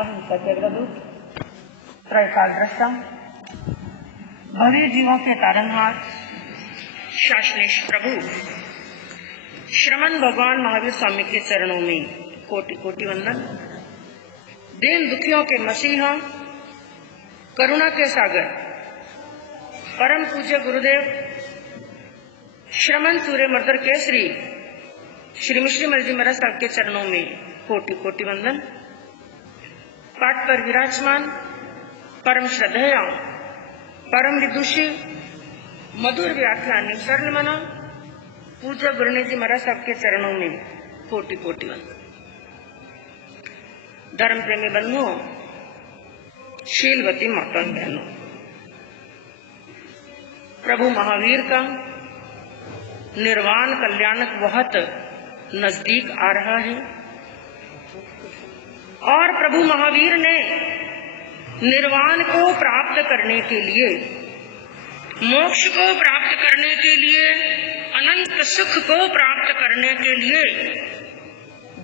अहिंसा के अग्रदूत, त्रैकाल दृष्टा, भव्य जीवों के तारनहार, शासनेश प्रभु श्रमण भगवान महावीर स्वामी के चरणों में कोटि कोटि वंदन। दीन दुखियों के मसीहा, करुणा के सागर, परम पूज्य गुरुदेव श्रमण सूर्य मर्दर केसरी श्री मिश्री मर्जी महाराज साहब के चरणों में कोटि कोटि वंदन। पाठ पर विराजमान परम श्रद्धेय, परम विदुषी, मधुर व्याख्यानी सरल मना पूज्य गुरुनी जी महाराज साहब के चरणों में कोटि कोटि वंदन। धर्म प्रेमी बंधुओं, शीलवती माता बहनों, प्रभु महावीर का निर्वाण कल्याणक बहुत नजदीक आ रहा है और प्रभु महावीर ने निर्वाण को प्राप्त करने के लिए, मोक्ष को प्राप्त करने के लिए, अनंत सुख को प्राप्त करने के लिए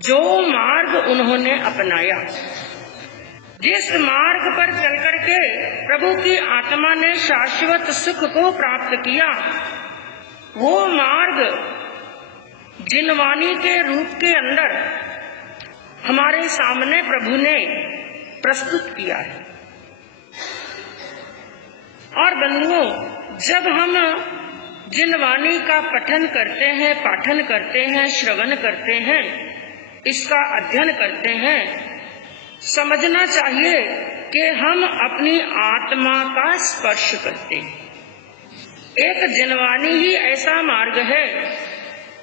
जो मार्ग उन्होंने अपनाया, जिस मार्ग पर चलकर के प्रभु की आत्मा ने शाश्वत सुख को प्राप्त किया, वो मार्ग जिनवाणी के रूप के अंदर हमारे सामने प्रभु ने प्रस्तुत किया है। और बंधुओं, जब हम जिनवाणी का पठन करते हैं, पाठन करते हैं, श्रवण करते हैं, इसका अध्ययन करते हैं, समझना चाहिए कि हम अपनी आत्मा का स्पर्श करते हैं। एक जिनवाणी ही ऐसा मार्ग है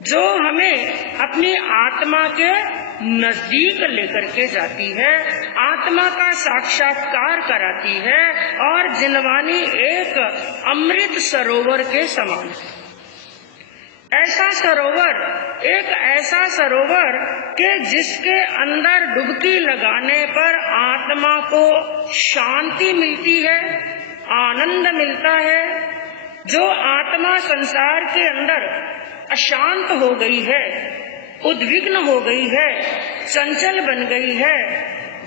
जो हमें अपनी आत्मा के नजदीक लेकर के जाती है, आत्मा का साक्षात्कार कराती है और जिनवाणी एक अमृत सरोवर के समान है। ऐसा सरोवर, एक ऐसा सरोवर कि जिसके अंदर डुबकी लगाने पर आत्मा को शांति मिलती है, आनंद मिलता है। जो आत्मा संसार के अंदर अशांत हो गई है, उद्विग्न हो गई है, चंचल बन गई है,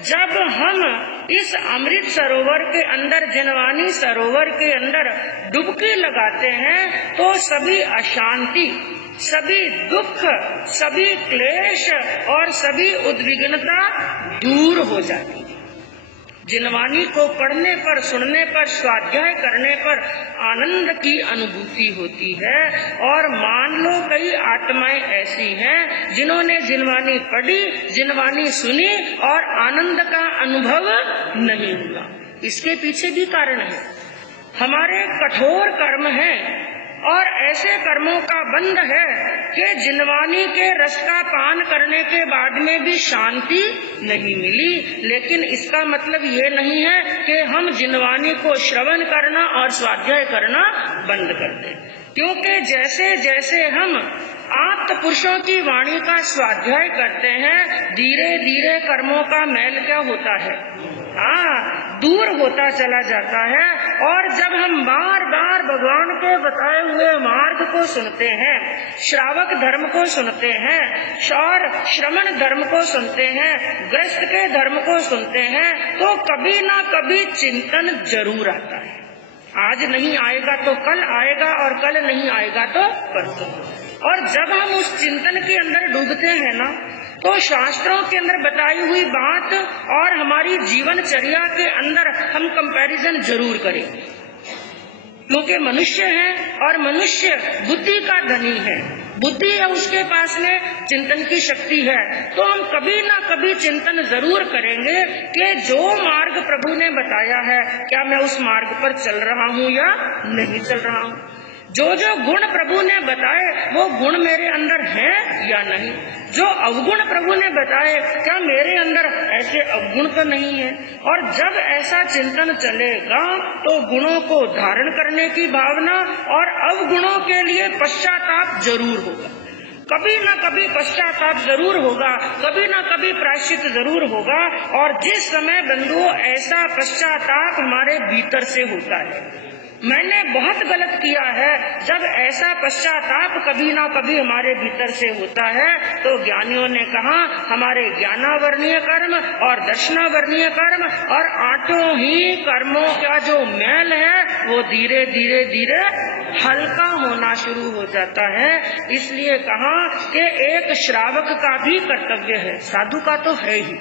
जब हम इस अमृत सरोवर के अंदर, जिनवाणी सरोवर के अंदर डुबकी लगाते हैं तो सभी अशांति, सभी दुख, सभी क्लेश और सभी उद्विग्नता दूर हो जाती है। जिनवाणी को पढ़ने पर, सुनने पर, स्वाध्याय करने पर आनंद की अनुभूति होती है। और मान लो कई आत्माएं ऐसी हैं जिन्होंने जिनवाणी पढ़ी, जिनवाणी सुनी और आनंद का अनुभव नहीं हुआ। इसके पीछे भी कारण है, हमारे कठोर कर्म हैं और ऐसे कर्मों का बंध है कि जिनवाणी के रस का पान करने के बाद में भी शांति नहीं मिली। लेकिन इसका मतलब ये नहीं है कि हम जिनवाणी को श्रवण करना और स्वाध्याय करना बंद कर दें, क्योंकि जैसे जैसे हम आप्त पुरुषों की वाणी का स्वाध्याय करते हैं, धीरे धीरे कर्मों का मैल क्या होता है, दूर होता चला जाता है। और जब हम बार बार भगवान के बताए हुए मार्ग को सुनते हैं, श्रावक धर्म को सुनते हैं और श्रमण धर्म को सुनते हैं, गृहस्थ के धर्म को सुनते हैं, तो कभी ना कभी चिंतन जरूर आता है। आज नहीं आएगा तो कल आएगा और कल नहीं आएगा तो परसों। और जब हम उस चिंतन के अंदर डूबते हैं ना, तो शास्त्रों के अंदर बताई हुई बात और हमारी जीवनचर्या के अंदर हम कंपैरिजन जरूर करेंगे, क्योंकि मनुष्य है और मनुष्य बुद्धि का धनी है, बुद्धि है उसके पास में, चिंतन की शक्ति है। तो हम कभी ना कभी चिंतन जरूर करेंगे कि जो मार्ग प्रभु ने बताया है, क्या मैं उस मार्ग पर चल रहा हूँ या नहीं चल रहा हूँ। जो जो गुण प्रभु ने बताए वो गुण मेरे अंदर हैं या नहीं। जो अवगुण प्रभु ने बताए, क्या मेरे अंदर ऐसे अवगुण तो नहीं है। और जब ऐसा चिंतन चलेगा तो गुणों को धारण करने की भावना और अवगुणों के लिए पश्चाताप जरूर होगा। कभी न कभी पश्चाताप जरूर होगा, कभी न कभी प्रायश्चित जरूर होगा। और जिस समय बंधुओं ऐसा पश्चाताप हमारे भीतर से होता है, मैंने बहुत गलत किया है। जब ऐसा पश्चाताप कभी ना कभी हमारे भीतर से होता है तो ज्ञानियों ने कहा हमारे ज्ञानावर्णीय कर्म और दर्शनावर्णीय कर्म और आठों ही कर्मों का जो मैल है वो धीरे धीरे धीरे हल्का होना शुरू हो जाता है। इसलिए कहा कि एक श्रावक का भी कर्तव्य है, साधु का तो है ही,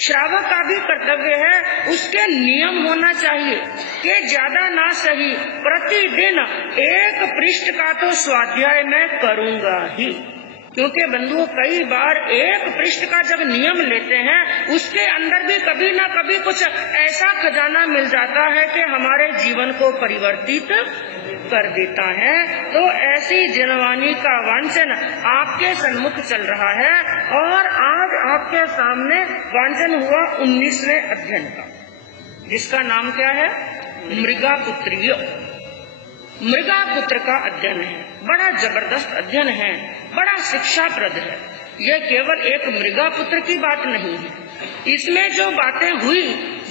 श्रावक का भी कर्तव्य है, उसके नियम होना चाहिए कि ज्यादा ना सही प्रतिदिन 1 पृष्ठ का तो स्वाध्याय मैं करूंगा ही। क्योंकि बंधुओं कई बार 1 पृष्ठ का जब नियम लेते हैं उसके अंदर भी कभी ना कभी कुछ ऐसा खजाना मिल जाता है कि हमारे जीवन को परिवर्तित कर देता है। तो ऐसी जिनवानी का वांछन आपके सन्मुख चल रहा है और आज आपके सामने वांछन हुआ 19वें अध्ययन का, जिसका नाम क्या है? मृगापुत्रीय। मृगापुत्र का अध्ययन है, बड़ा जबरदस्त अध्ययन है, बड़ा शिक्षाप्रद है। यह केवल एक मृगापुत्र की बात नहीं है, इसमें जो बातें हुई,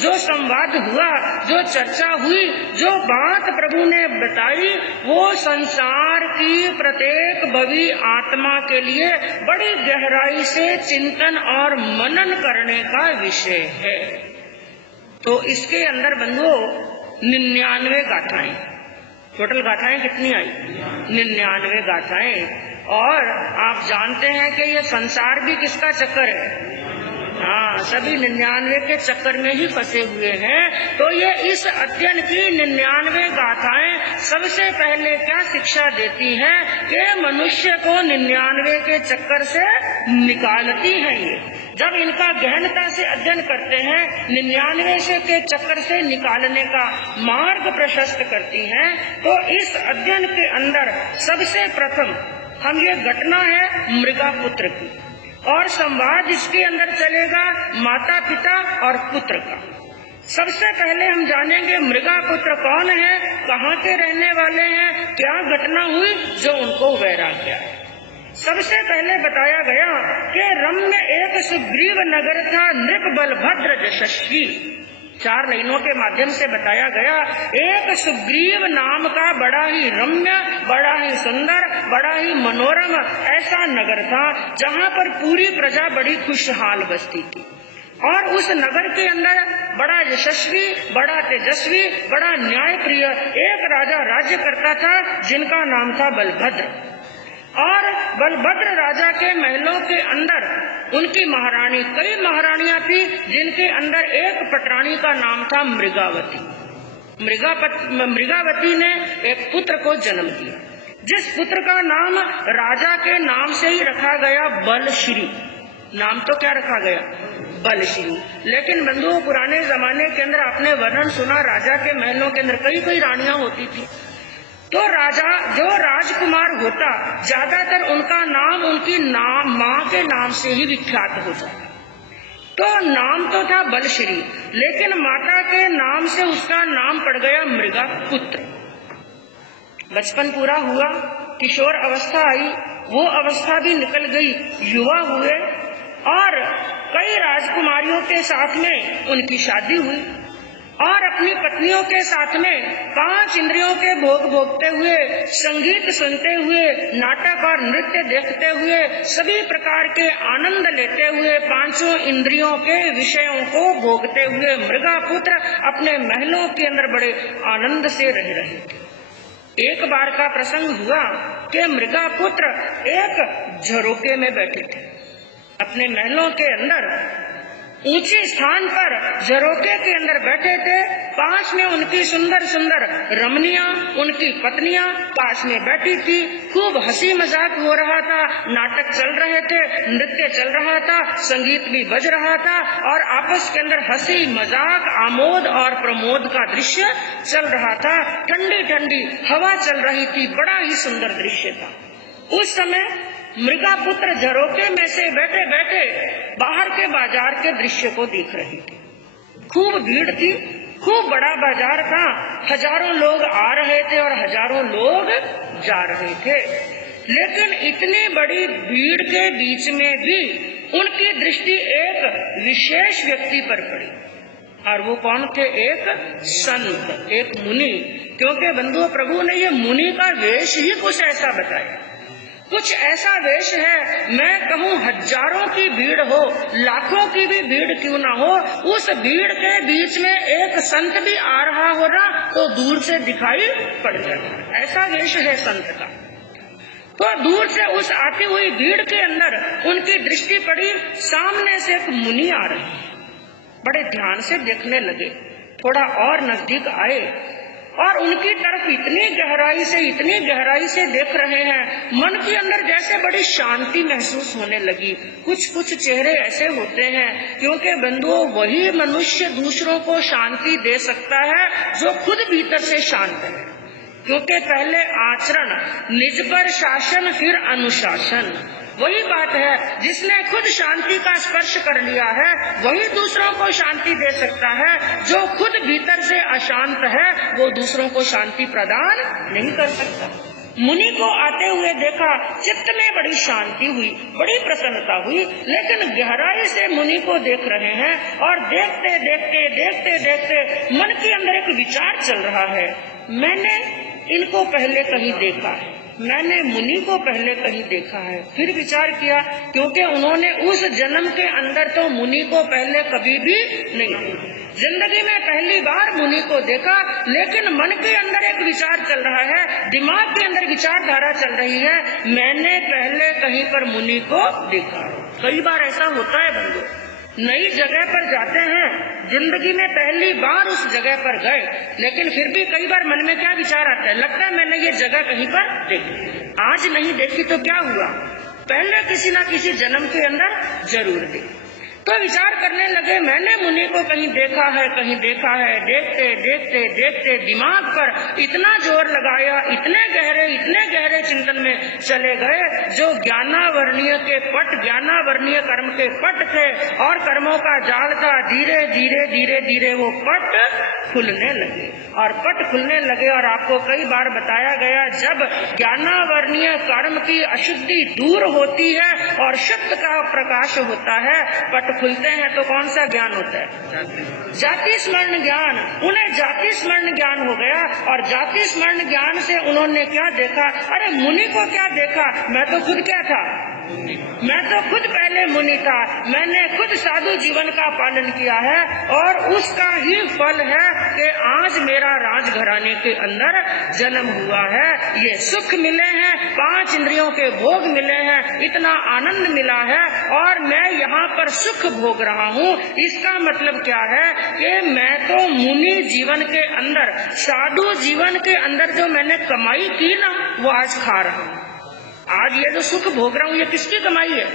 जो संवाद हुआ, जो चर्चा हुई, जो बात प्रभु ने बताई, वो संसार की प्रत्येक भवी आत्मा के लिए बड़ी गहराई से चिंतन और मनन करने का विषय है। तो इसके अंदर बंधुओं 99 गाथाएं, टोटल गाथाएं कितनी आई? 99 गाथाएं। और आप जानते हैं कि ये संसार भी किसका चक्कर है? हाँ, सभी 99 के चक्कर में ही फंसे हुए हैं। तो ये इस अध्ययन की 99 गाथाएं सबसे पहले क्या शिक्षा देती हैं कि मनुष्य को 99 के चक्कर से निकालती हैं। ये जब इनका गहनता से अध्ययन करते हैं 99 के चक्कर से निकालने का मार्ग प्रशस्त करती हैं। तो इस अध्ययन के अंदर सबसे प्रथम हम ये घटना है मृगापुत्र की, और संवाद इसके अंदर चलेगा माता पिता और पुत्र का। सबसे पहले हम जानेंगे मृगापुत्र कौन है, कहाँ के रहने वाले हैं, क्या घटना हुई जो उनको वैराग्य है। सबसे पहले बताया गया कि रम्य एक सुग्रीव नगर था, नृप बलभद्र यशस्वी। 4 लाइनों के माध्यम से बताया गया एक सुग्रीव नाम का बड़ा ही रम्य, बड़ा ही सुंदर, बड़ा ही मनोरम ऐसा नगर था जहाँ पर पूरी प्रजा बड़ी खुशहाल बसती थी। और उस नगर के अंदर बड़ा यशस्वी, बड़ा तेजस्वी, बड़ा न्यायप्रिय एक राजा राज्य करता था जिनका नाम था बलभद्र। और बलभद्र राजा के महलों के अंदर उनकी महारानी, कई महारानियां थी जिनके अंदर एक पटरानी का नाम था मृगावती। मृगावती ने एक पुत्र को जन्म दिया, जिस पुत्र का नाम राजा के नाम से ही रखा गया बलश्री। नाम तो क्या रखा गया? बलश्री। लेकिन बंधुओं पुराने जमाने के अंदर आपने वर्णन सुना, राजा के महलों के अंदर कई कई रानियां होती थी। तो राजा जो राजकुमार होता ज्यादातर उनका नाम उनकी माँ के नाम से ही विख्यात हो जाता। तो नाम तो था बलश्री, लेकिन माता के नाम से उसका नाम पड़ गया मृगापुत्र। बचपन पूरा हुआ, किशोर अवस्था आई, वो अवस्था भी निकल गई, युवा हुए और कई राजकुमारियों के साथ में उनकी शादी हुई और अपनी पत्नियों के साथ में 5 इंद्रियों के भोग भोगते हुए, संगीत सुनते हुए, नाटक और नृत्य देखते हुए, सभी प्रकार के आनंद लेते हुए, 5 इंद्रियों के विषयों को भोगते हुए मृगापुत्र अपने महलों के अंदर बड़े आनंद से रह रहे थे। एक बार का प्रसंग हुआ कि मृगापुत्र एक झरोके में बैठे थे अपने महलों के अंदर, ऊंचे स्थान पर झरोके के अंदर बैठे थे। पास में उनकी सुंदर सुंदर रमणियां, उनकी पत्नियां पास में बैठी थी। खूब हंसी मजाक हो रहा था, नाटक चल रहे थे, नृत्य चल रहा था, संगीत भी बज रहा था और आपस के अंदर हंसी मजाक, आमोद और प्रमोद का दृश्य चल रहा था। ठंडी ठंडी हवा चल रही थी, बड़ा ही सुंदर दृश्य था। उस समय मृगापुत्र झरोके में से बैठे बैठे बाहर के बाजार के दृश्य को देख रहे थे। खूब भीड़ थी, खूब बड़ा बाजार था, हजारों लोग आ रहे थे और हजारों लोग जा रहे थे। लेकिन इतनी बड़ी भीड़ के बीच में भी उनकी दृष्टि एक विशेष व्यक्ति पर पड़ी। और वो कौन थे? एक संत, एक मुनि। क्योंकि बंधुओं, प्रभु ने ये मुनि का वेश ही कुछ ऐसा बताया, कुछ ऐसा वेश है, मैं कहूँ हजारों की भीड़ हो, लाखों की भी भीड़ क्यों ना हो, उस भीड़ के बीच में एक संत भी आ रहा हो ना तो दूर से दिखाई पड़ जाए, ऐसा वेश है संत का। तो दूर से उस आती हुई भीड़ के अंदर उनकी दृष्टि पड़ी, सामने से एक मुनि आ रहे हैं। बड़े ध्यान से देखने लगे, थोड़ा और नजदीक आए और उनकी तरफ इतनी गहराई से देख रहे हैं, मन के अंदर जैसे बड़ी शांति महसूस होने लगी। कुछ चेहरे ऐसे होते हैं, क्योंकि बंधुओं वही मनुष्य दूसरों को शांति दे सकता है जो खुद भीतर से शांत है। क्योंकि पहले आचरण, निज पर शासन, फिर अनुशासन। वही बात है, जिसने खुद शांति का स्पर्श कर लिया है वही दूसरों को शांति दे सकता है। जो खुद भीतर से अशांत है वो दूसरों को शांति प्रदान नहीं कर सकता। मुनि को आते हुए देखा, चित्त में बड़ी शांति हुई, बड़ी प्रसन्नता हुई, लेकिन गहराई से मुनि को देख रहे हैं और देखते देखते मन के अंदर एक विचार चल रहा है, मैंने इनको पहले कहीं देखा है, मैंने मुनि को पहले कहीं देखा है। फिर विचार किया, क्योंकि उन्होंने उस जन्म के अंदर तो मुनि को पहले कभी भी नहीं देखा, जिंदगी में पहली बार मुनि को देखा, लेकिन मन के अंदर एक विचार चल रहा है, दिमाग के अंदर विचारधारा चल रही है, मैंने पहले कहीं पर मुनि को देखा। कई बार ऐसा होता है बंधु, नई जगह पर जाते हैं, जिंदगी में पहली बार उस जगह पर गए, लेकिन फिर भी कई बार मन में क्या विचार आता है, लगता है मैंने ये जगह कहीं पर देखी, आज नहीं देखी तो क्या हुआ, पहले किसी न किसी जन्म के अंदर जरूर देखी। तो विचार करने लगे, मैंने मुनि को कहीं देखा है। देखते दिमाग पर इतना जोर लगाया, इतने गहरे चिंतन में चले गए, जो ज्ञानावर्णीय के पट, ज्ञानावर्णीय कर्म के पट थे और कर्मों का जाल था, धीरे धीरे वो पट खुलने लगे और पट खुलने लगे। और आपको कई बार बताया गया, जब ज्ञानावर्णीय कर्म की अशुद्धि दूर होती है और शुद्ध का प्रकाश होता है, पट खुलते हैं तो कौन सा ज्ञान होता है? जाति स्मरण ज्ञान। उन्हें जाति स्मरण ज्ञान हो गया और जाति स्मरण ज्ञान से उन्होंने क्या देखा, अरे मुनि को क्या देखा, मैं तो खुद क्या था, मैं तो खुद पहले मुनि था, मैंने खुद साधु जीवन का पालन किया है और उसका ही फल है कि आज मेरा राजघराने के अंदर जन्म हुआ है, ये सुख मिले हैं, 5 इंद्रियों के भोग मिले हैं, इतना आनंद मिला है और मैं यहाँ पर सुख भोग रहा हूँ। इसका मतलब क्या है कि मैं तो मुनि जीवन के अंदर, साधु जीवन के अंदर जो मैंने कमाई की ना, वो आज खा रहा हूँ। आज ये जो सुख भोग रहा हूँ ये किसकी कमाई है?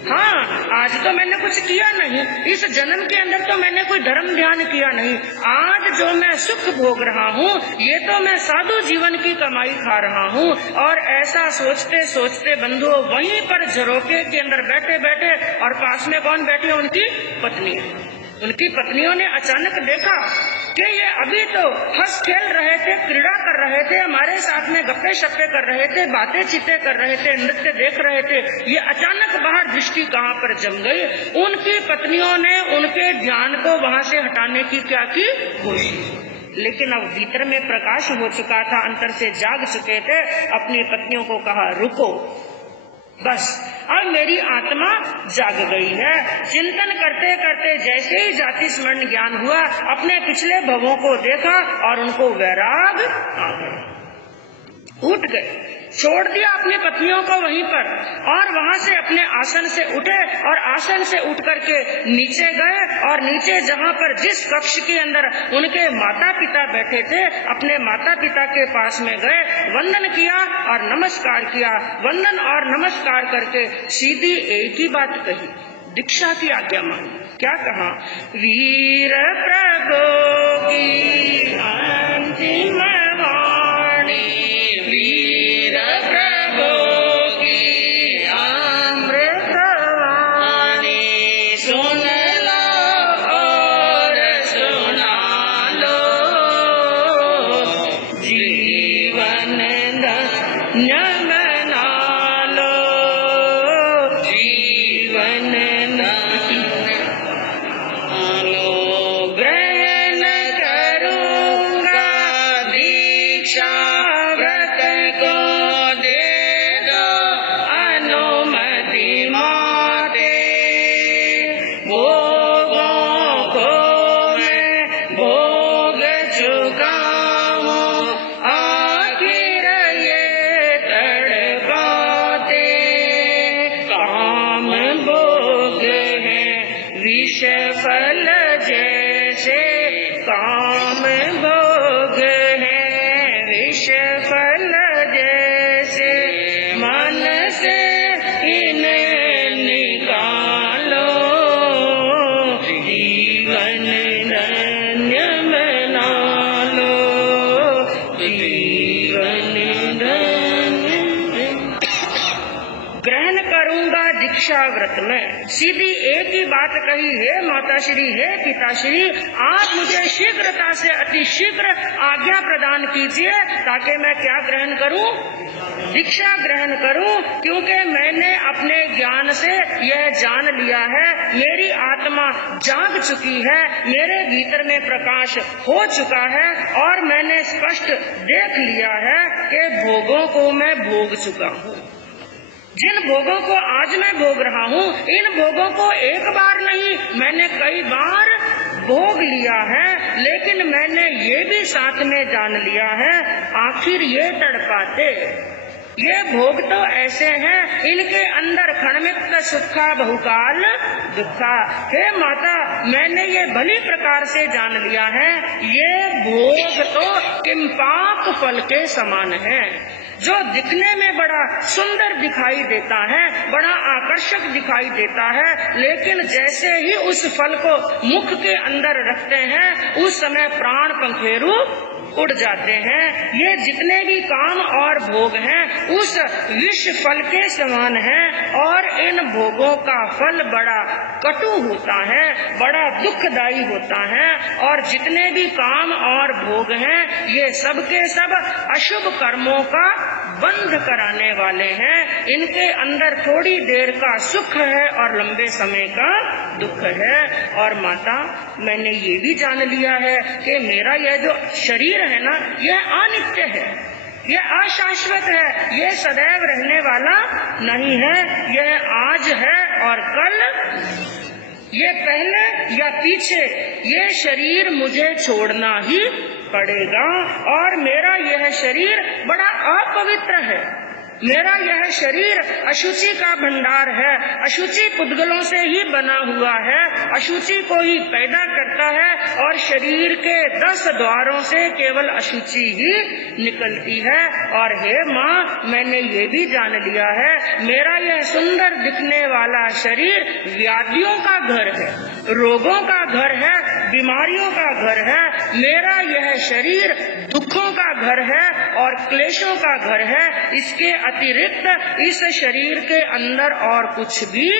हाँ, आज तो मैंने कुछ किया नहीं, इस जन्म के अंदर तो मैंने कोई धर्म ध्यान किया नहीं, आज जो मैं सुख भोग रहा हूँ ये तो मैं साधु जीवन की कमाई खा रहा हूँ। और ऐसा सोचते सोचते बंधुओं, वहीं पर झरोके के अंदर बैठे बैठे, और पास में कौन बैठी है? उनकी पत्नी। उनकी पत्नियों ने अचानक देखा कि ये अभी तो हंस खेल रहे थे, क्रीड़ा कर रहे थे, हमारे साथ में गप्पे शप्पे कर रहे थे, बातें चीतें कर रहे थे, नृत्य देख रहे थे, ये अचानक बाहर दृष्टि कहाँ पर जम गई। उनकी पत्नियों ने उनके ध्यान को वहां से हटाने की क्या की कोशिश, लेकिन अब भीतर में प्रकाश हो चुका था, अंतर से जाग चुके थे। अपनी पत्नियों को कहा, रुको, बस अब मेरी आत्मा जाग गई है। चिंतन करते करते जैसे ही जाति स्मरण ज्ञान हुआ, अपने पिछले भवों को देखा और उनको वैराग आ गया, उठ गए, छोड़ दिया अपनी पत्नियों को वहीं पर और वहां से अपने आसन से उठे और आसन से उठ करके नीचे गए और नीचे जहां पर जिस कक्ष के अंदर उनके माता पिता बैठे थे, अपने माता पिता के पास में गए, वंदन किया और नमस्कार किया। वंदन और नमस्कार करके सीधी एक ही बात कही, दीक्षा की आज्ञा मानी। क्या कहा? वीर प्रभु की अंतिम वाणी, वीर प्रभु की अमृत वाणी, सुन लो और सुना लो, जीवन धन्य बना लो, जीवन धन्य बना लो। करूंगा दीक्षा व्रत में। सीधी एक ही बात कही, हे माताश्री, हे पिताश्री, आप मुझे शीघ्रता से अति शीघ्र आज्ञा प्रदान कीजिए ताकि मैं क्या ग्रहण करूं? दीक्षा ग्रहण करूं, क्योंकि मैंने अपने ज्ञान से यह जान लिया है, मेरी आत्मा जाग चुकी है, मेरे भीतर में प्रकाश हो चुका है और मैंने स्पष्ट देख लिया है कि भोगों को मैं भोग चुका हूँ। जिन भोगों को आज मैं भोग रहा हूँ, इन भोगों को एक बार नहीं, मैंने कई बार भोग लिया है। लेकिन मैंने ये भी साथ में जान लिया है, आखिर ये तड़पाते, ये भोग तो ऐसे हैं, इनके अंदर क्षणमित सुखा बहुकाल दुखा। हे माता, मैंने ये भली प्रकार से जान लिया है, ये भोग तो किंपाक फल के समान है, जो दिखने में बड़ा सुंदर दिखाई देता है, बड़ा आकर्षक दिखाई देता है, लेकिन जैसे ही उस फल को मुख के अंदर रखते हैं, उस समय प्राण पंखेरु उड़ जाते हैं। ये जितने भी काम और भोग हैं उस विष फल के समान हैं और इन भोगों का फल बड़ा कटु होता है, बड़ा दुखदायी होता है। और जितने भी काम और भोग हैं ये सब के सब अशुभ कर्मों का बंध कराने वाले हैं। इनके अंदर थोड़ी देर का सुख है और लंबे समय का दुख है। और माता, मैंने ये भी जान लिया है कि मेरा यह जो शरीर है ना, यह अनित्य है, यह अशाश्वत है, यह सदैव रहने वाला नहीं है। यह आज है और कल, ये पहले या पीछे, ये शरीर मुझे छोड़ना ही पड़ेगा। और मेरा यह शरीर बड़ा अपवित्र है, मेरा यह शरीर अशुचि का भंडार है, अशुचि पुद्गलों से ही बना हुआ है, अशुचि को ही पैदा करता है और शरीर के 10 द्वारों से केवल अशुचि ही निकलती है। और हे माँ, मैंने ये भी जान लिया है, मेरा यह सुंदर दिखने वाला शरीर व्याधियों का घर है, रोगों का घर है, बीमारियों का घर है। मेरा यह शरीर दुखों का घर है और क्लेशों का घर है। इसके अतिरिक्त इस शरीर के अंदर और कुछ भी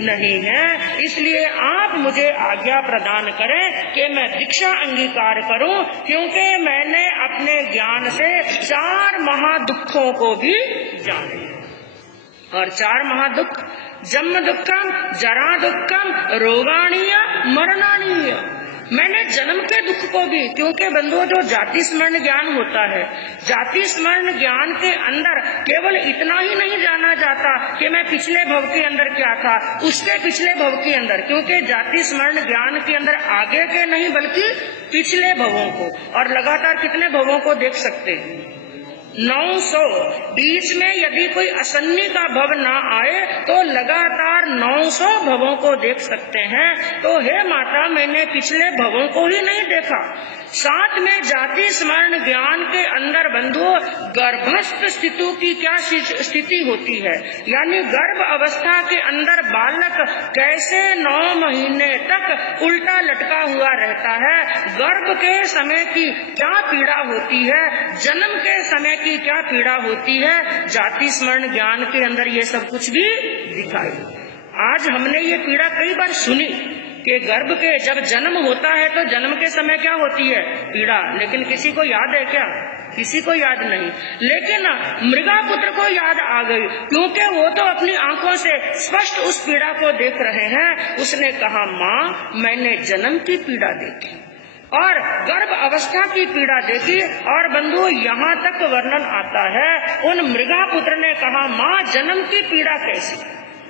नहीं है। इसलिए आप मुझे आज्ञा प्रदान करें कि मैं दीक्षा अंगीकार करूं, क्योंकि मैंने अपने ज्ञान से 4 महादुखों को भी जान लिया। और 4 महादुख, जन्म दुखम, जरा दुखम, रोगाणीय, मरणाणीय। मैंने जन्म के दुख को भी, क्योंकि बंधुओं जो जाति स्मरण ज्ञान होता है, जाति स्मरण ज्ञान के अंदर केवल इतना ही नहीं जाना जाता कि मैं पिछले भव के अंदर क्या था, उसके पिछले भव के अंदर, क्योंकि जाति स्मरण ज्ञान के अंदर आगे के नहीं बल्कि पिछले भवों को, और लगातार कितने भवों को देख सकते हैं, 900। बीच में यदि कोई असन्नी का भव ना आए तो लगातार 900 भवों को देख सकते हैं। तो हे माता, मैंने पिछले भवों को ही नहीं देखा। साथ में जाति स्मरण ज्ञान के अंदर बंधुओं गर्भस्थ स्थिति की क्या स्थिति होती है, यानी गर्भ अवस्था के अंदर बालक कैसे 9 महीने तक उल्टा लटका हुआ रहता है, गर्भ के समय की क्या पीड़ा होती है, जन्म के समय की क्या पीड़ा होती है, जाति स्मरण ज्ञान के अंदर ये सब कुछ भी दिखाई। आज हमने ये पीड़ा कई बार सुनी कि गर्भ के जब जन्म होता है तो जन्म के समय क्या होती है, पीड़ा, लेकिन किसी को याद है क्या? किसी को याद नहीं। लेकिन मृगापुत्र को याद आ गई, क्योंकि वो तो अपनी आंखों से स्पष्ट उस पीड़ा को देख रहे हैं। उसने कहा, माँ, मैंने जन्म की पीड़ा देखी और गर्भ अवस्था की पीड़ा देखी। और बंधु, यहाँ तक वर्णन आता है, उन मृगापुत्र ने कहा, माँ, जन्म की पीड़ा कैसी?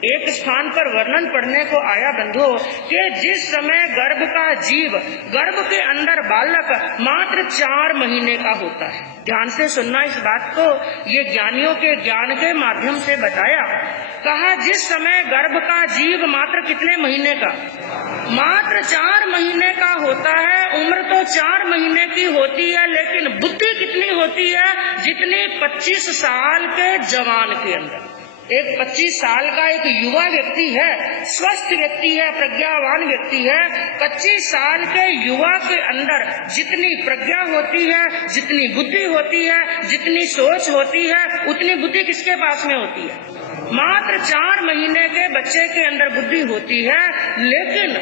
एक स्थान पर वर्णन पढ़ने को आया बंधु कि जिस समय गर्भ का जीव, गर्भ के अंदर बालक मात्र 4 महीने का होता है। ध्यान से सुनना इस बात को, ये ज्ञानियों के ज्ञान के माध्यम से बताया। कहा, जिस समय गर्भ का जीव मात्र कितने महीने का, मात्र 4 महीने का होता है। उम्र तो 4 महीने की होती है, लेकिन बुद्धि कितनी होती है, जितनी 25 साल के जवान के अंदर। एक 25 साल का एक युवा व्यक्ति है, स्वस्थ व्यक्ति है, प्रज्ञावान व्यक्ति है। 25 साल के युवा के अंदर जितनी प्रज्ञा होती है, जितनी बुद्धि होती है, जितनी सोच होती है, उतनी बुद्धि किसके पास में होती है? मात्र 4 महीने के बच्चे के अंदर बुद्धि होती है, लेकिन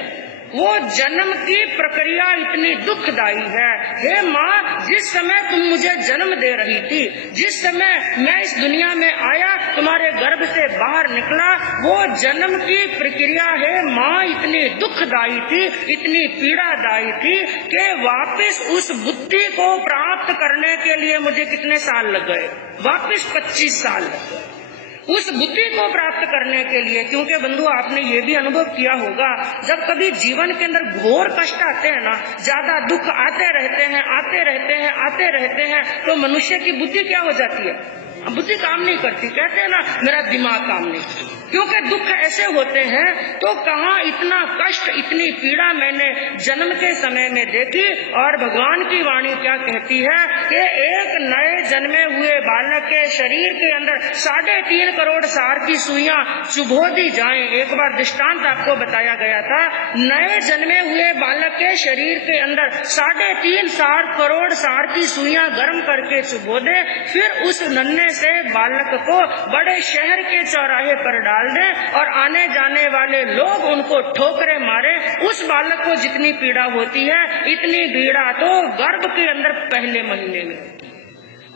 वो जन्म की प्रक्रिया इतनी दुखदायी है। हे माँ, जिस समय तुम मुझे जन्म दे रही थी, जिस समय मैं इस दुनिया में आया, तुम्हारे गर्भ से बाहर निकला, वो जन्म की प्रक्रिया है माँ इतनी दुखदायी थी, इतनी पीड़ादायी थी कि वापस उस बुद्धि को प्राप्त करने के लिए मुझे कितने साल लग गए? वापस 25 साल लग गए उस बुद्धि को प्राप्त करने के लिए। क्योंकि बंधु, आपने ये भी अनुभव किया होगा, जब कभी जीवन के अंदर घोर कष्ट आते हैं ना, ज्यादा दुख आते रहते हैं, तो मनुष्य की बुद्धि क्या हो जाती है? बुद्धि काम नहीं करती। कहते हैं ना, मेरा दिमाग काम नहीं, क्योंकि दुख ऐसे होते हैं। तो कहाँ इतना कष्ट, इतनी पीड़ा मैंने जन्म के समय में देखी। और भगवान की वाणी क्या कहती है कि एक नए जन्मे हुए बालक के शरीर के अंदर 3.5 करोड़ सार की सुइयां चुभो दी जाएं। एक बार दृष्टांत आपको बताया गया था, नए जन्मे हुए बालक के शरीर के अंदर 3.5 करोड़ सार की सुइयां गर्म करके चुभो दे, फिर उस नन्हे से बालक को बड़े शहर के चौराहे पर डाल दे और आने जाने वाले लोग उनको ठोकरे मारे। उस बालक को जितनी पीड़ा होती है, इतनी पीड़ा तो गर्भ के अंदर पहले महीने में,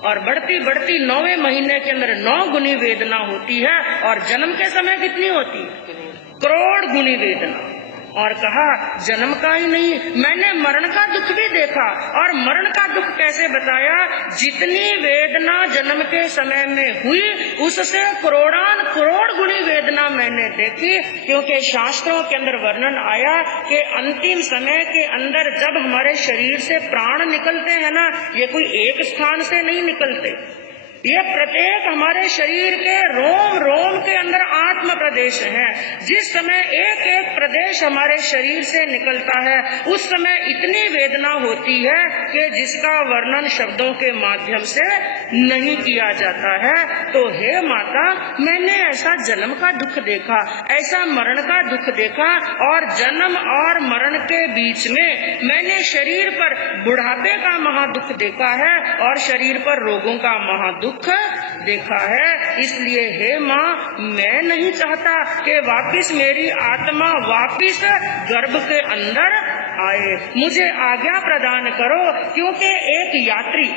और बढ़ती बढ़ती 9वें महीने के अंदर 9 गुनी वेदना होती है। और जन्म के समय कितनी होती है? करोड़ गुनी वेदना। और कहा जन्म का ही नहीं, मैंने मरण का दुख भी देखा। और मरण का दुख कैसे बताया? जितनी वेदना जन्म के समय में हुई, उससे करोड़ान करोड़ गुनी वेदना मैंने देखी। क्योंकि शास्त्रों के अंदर वर्णन आया कि अंतिम समय के अंदर जब हमारे शरीर से प्राण निकलते हैं ना, ये कोई एक स्थान से नहीं निकलते, ये प्रत्येक हमारे शरीर के रोम रोम के अंदर आत्म प्रदेश है। जिस समय एक एक प्रदेश हमारे शरीर से निकलता है, उस समय इतनी वेदना होती है कि जिसका वर्णन शब्दों के माध्यम से नहीं किया जाता है। तो हे माता, मैंने ऐसा जन्म का दुख देखा, ऐसा मरण का दुख देखा, और जन्म और मरण के बीच में मैंने शरीर पर बुढ़ापे का महादुख देखा है और शरीर पर रोगों का महादुख देखा है। इसलिए हे माँ, मैं नहीं चाहता कि वापिस मेरी आत्मा वापिस गर्भ के अंदर आए, मुझे आज्ञा प्रदान करो। क्योंकि एक यात्री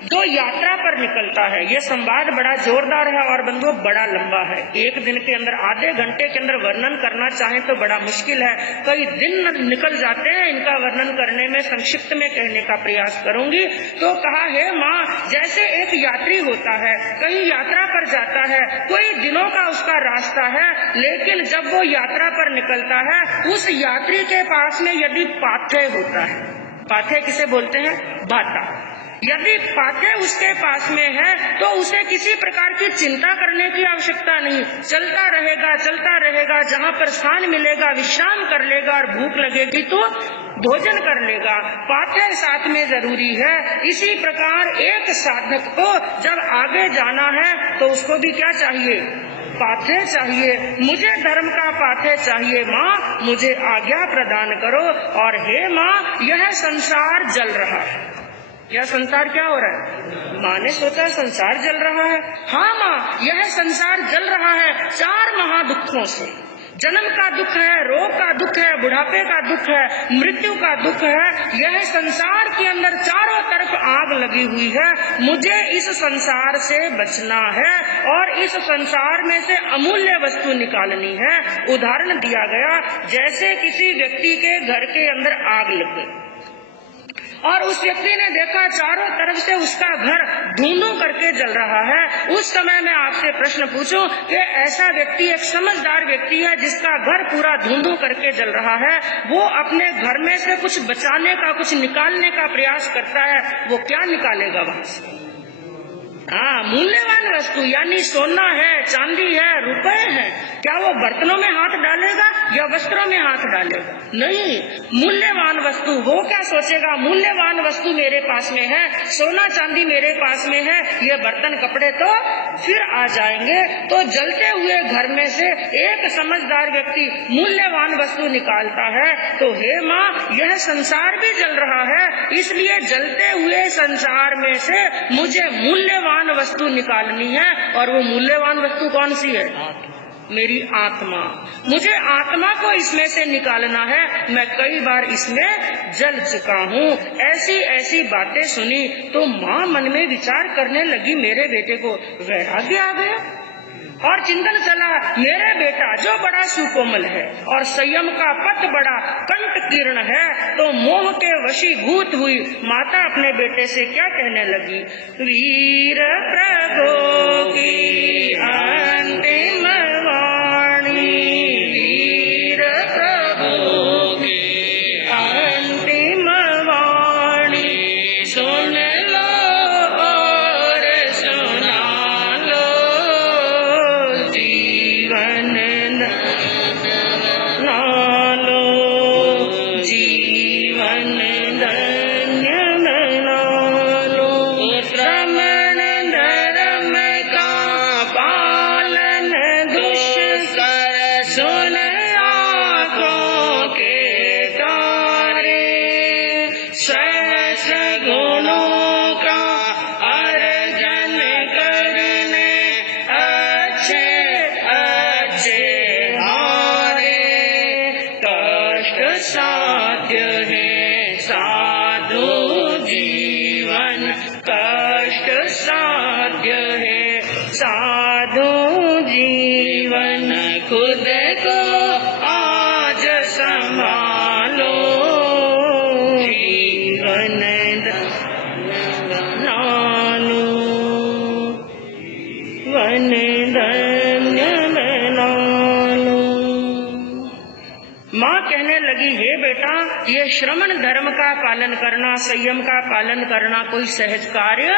जो यात्रा पर निकलता है, ये संवाद बड़ा जोरदार है और बंधुओं बड़ा लंबा है। एक दिन के अंदर, आधे घंटे के अंदर वर्णन करना चाहें तो बड़ा मुश्किल है, कई दिन निकल जाते हैं इनका वर्णन करने में। संक्षिप्त में कहने का प्रयास करूंगी। तो कहा है माँ, जैसे एक यात्री होता है, कहीं यात्रा पर जाता है, कोई दिनों का उसका रास्ता है, लेकिन जब वो यात्रा पर निकलता है, उस यात्री के पास में यदि पाथेय होता है, पाथेय किसे बोलते हैं? बाटा। यदि पाथेय उसके पास में है तो उसे किसी प्रकार की चिंता करने की आवश्यकता नहीं, चलता रहेगा, जहाँ पर स्थान मिलेगा विश्राम कर लेगा, और भूख लगेगी तो भोजन कर लेगा। पाथेय साथ में जरूरी है। इसी प्रकार एक साधक को जब आगे जाना है तो उसको भी क्या चाहिए? पाथेय चाहिए। मुझे धर्म का पाथेय चाहिए माँ, मुझे आज्ञा प्रदान करो। और हे माँ, यह संसार जल रहा है। यह संसार क्या हो रहा है? माँ ने सोचा संसार जल रहा है। हाँ माँ, यह संसार जल रहा है 4 महादुखों से। जन्म का दुख है, रोग का दुख है, बुढ़ापे का दुख है, मृत्यु का दुख है। यह संसार के अंदर चारों तरफ आग लगी हुई है। मुझे इस संसार से बचना है और इस संसार में से अमूल्य वस्तु निकालनी है। उदाहरण दिया गया, जैसे किसी व्यक्ति के घर के अंदर आग लग गई और उस व्यक्ति ने देखा चारों तरफ से उसका घर धुंधों करके जल रहा है। उस समय मैं आपसे प्रश्न पूछूं कि ऐसा व्यक्ति एक समझदार व्यक्ति है जिसका घर पूरा धुंधों करके जल रहा है, वो अपने घर में से कुछ बचाने का, कुछ निकालने का प्रयास करता है, वो क्या निकालेगा वहां से? हाँ, मूल्यवान वस्तु, यानी सोना है, चांदी है, रुपए हैं, क्या वो बर्तनों में हाथ डालेगा या वस्त्रों में हाथ डालेगा? नहीं, मूल्यवान वस्तु वो क्या सोचेगा, मूल्यवान वस्तु मेरे पास में है, सोना चांदी मेरे पास में है, ये बर्तन कपड़े तो फिर आ जाएंगे। तो जलते हुए घर में से एक समझदार व्यक्ति मूल्यवान वस्तु निकालता है, तो हे माँ, यह संसार भी जल रहा है, इसलिए जलते हुए संसार में से मुझे मूल्यवान वस्तु निकालनी है। और वो मूल्यवान वस्तु कौन सी है? मेरी आत्मा। मुझे आत्मा को इसमें से निकालना है। मैं कई बार इसमें जल चुका हूँ। ऐसी ऐसी बातें सुनी तो माँ मन में विचार करने लगी, मेरे बेटे को वैराग्य आ गया। और चिंतन चला, मेरे बेटा जो बड़ा सुकोमल है और संयम का पथ बड़ा कंठ किरण है, तो मोह के वशीभूत हुई माता अपने बेटे से क्या कहने लगी, वीर प्रभु की अंतिम वाणी, वीर प्रभु की अंतिम वाणी, सुन लो और सुना लो, जीवन बना लो, जीवन धन्य बना लो। श्रमण धर्म का पालन दुष्कर सुन आँखों के तारे, सहस्र गुणों का अर्जन करने अच्छे अच्छे हारे, कष्ट साध्य है साधु जीवन, कष्ट साध्य है साधु जीवन, खुद को आज संभालो, जीवन बना लो, वन धन्य बना लो। माँ कहने लगी, हे बेटा, ये श्रमण धर्म का पालन करना, संयम का पालन करना कोई सहज कार्य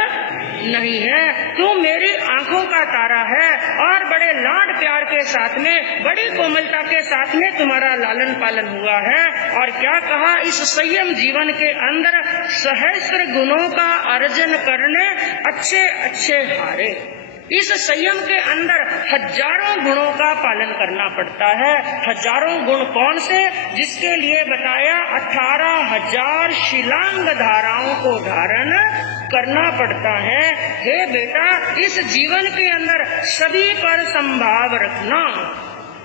नहीं है। तू मेरी आंखों का तारा है और बड़े लाड प्यार के साथ में, बड़ी कोमलता के साथ में तुम्हारा लालन पालन हुआ है। और क्या कहा, इस संयम जीवन के अंदर सहस्त्र गुणों का अर्जन करने अच्छे अच्छे हारे। इस संयम के अंदर हजारों गुणों का पालन करना पड़ता है। हजारों गुण कौन से? जिसके लिए बताया 18,000 शिलांग धाराओं को धारण करना पड़ता है। हे बेटा, इस जीवन के अंदर सभी पर संभाव रखना,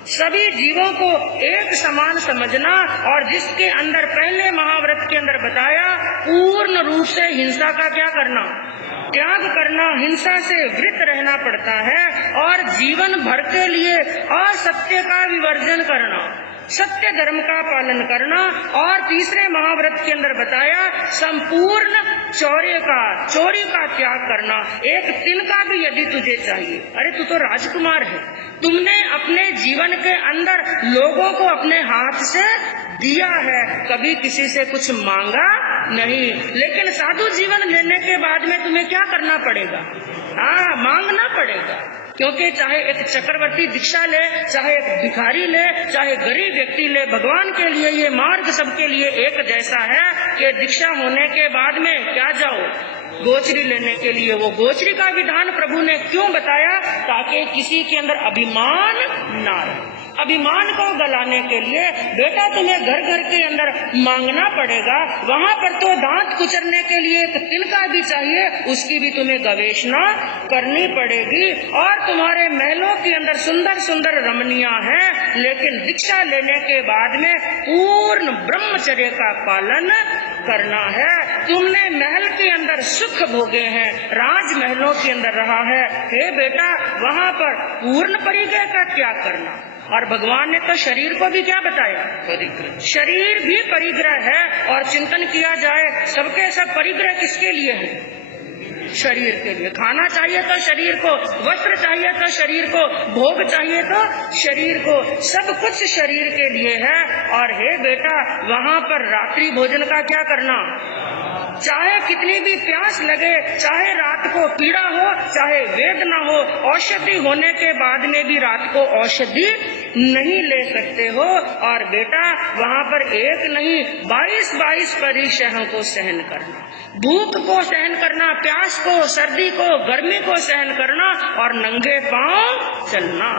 सभी जीवों को एक समान समझना, और जिसके अंदर पहले महाव्रत के अंदर बताया पूर्ण रूप से हिंसा का क्या करना, त्याग करना, हिंसा से वृत रहना पड़ता है, और जीवन भर के लिए असत्य का विवर्जन करना, सत्य धर्म का पालन करना। और तीसरे महाव्रत के अंदर बताया संपूर्ण चोरी का त्याग करना। एक तिल का भी यदि तुझे चाहिए, अरे तू तो राजकुमार है, तुमने अपने जीवन के अंदर लोगों को अपने हाथ से दिया है, कभी किसी से कुछ मांगा नहीं। लेकिन साधु जीवन लेने के बाद में तुम्हें क्या करना पड़ेगा? मांगना पड़ेगा। क्योंकि चाहे एक चक्रवर्ती दीक्षा ले, चाहे एक भिखारी ले, चाहे गरीब व्यक्ति ले, भगवान के लिए ये मार्ग सबके लिए एक जैसा है कि दीक्षा होने के बाद में क्या जाओ, गोचरी लेने के लिए। वो गोचरी का विधान प्रभु ने क्यों बताया? ताकि किसी के अंदर अभिमान ना रहे। अभिमान को गलाने के लिए बेटा तुम्हें घर घर के अंदर मांगना पड़ेगा। वहाँ पर तो दांत कुचरने के लिए एक तिनका भी चाहिए, उसकी भी तुम्हें गवेषणा करनी पड़ेगी। और तुम्हारे महलों के अंदर सुंदर सुंदर रमणियां हैं, लेकिन दीक्षा लेने के बाद में पूर्ण ब्रह्मचर्य का पालन करना है। तुमने महल के अंदर सुख भोगे हैं, राजमहलों के अंदर रहा है, हे बेटा वहाँ पर पूर्ण परिग्रह का त्याग करना। और भगवान ने तो शरीर को भी क्या बताया? परिग्रह। शरीर भी परिग्रह है। और चिंतन किया जाए, सबके सब परिग्रह किसके लिए है? शरीर के लिए। खाना चाहिए तो शरीर को, वस्त्र चाहिए तो शरीर को, भोग चाहिए तो शरीर को, सब कुछ शरीर के लिए है। और हे बेटा वहाँ पर रात्रि भोजन का क्या करना? चाहे कितनी भी प्यास लगे, चाहे रात को पीड़ा हो, चाहे वेदना हो, औषधि होने के बाद में भी रात को औषधि नहीं ले सकते हो। और बेटा वहाँ पर एक नहीं 22 परीक्षाओं को सहन करना, भूख को सहन करना, प्यास को, सर्दी को, गर्मी को सहन करना और नंगे पांव चलना।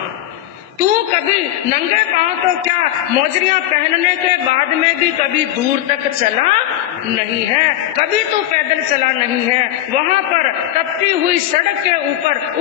तू कभी नंगे पांव तो क्या मोजरियां पहनने के बाद में भी कभी दूर तक चला नहीं है, कभी तू पैदल चला नहीं है। वहाँ पर तपती हुई सड़क के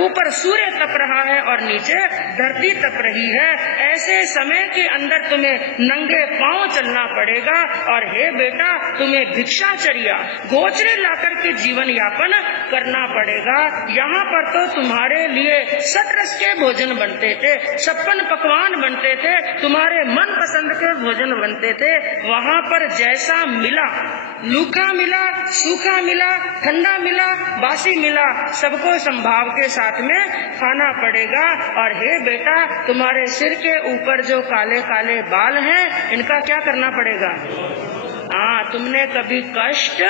ऊपर सूर्य तप रहा है और नीचे धरती तप रही है। ऐसे समय के अंदर तुम्हें नंगे पांव चलना पड़ेगा। और हे बेटा तुम्हें भिक्षाचर्या गोचरे लाकर के जीवन यापन करना पड़ेगा। यहाँ पर तो तुम्हारे लिए सटरस के भोजन बनते थे, 56 पकवान बनते थे, तुम्हारे मन पसंद के भोजन बनते थे। वहाँ पर जैसा मिला, लूखा मिला, सूखा मिला, ठंडा मिला, बासी मिला, सबको संभाव के साथ में खाना पड़ेगा। और हे बेटा तुम्हारे सिर के ऊपर जो काले काले बाल हैं इनका क्या करना पड़ेगा? तुमने कभी कष्ट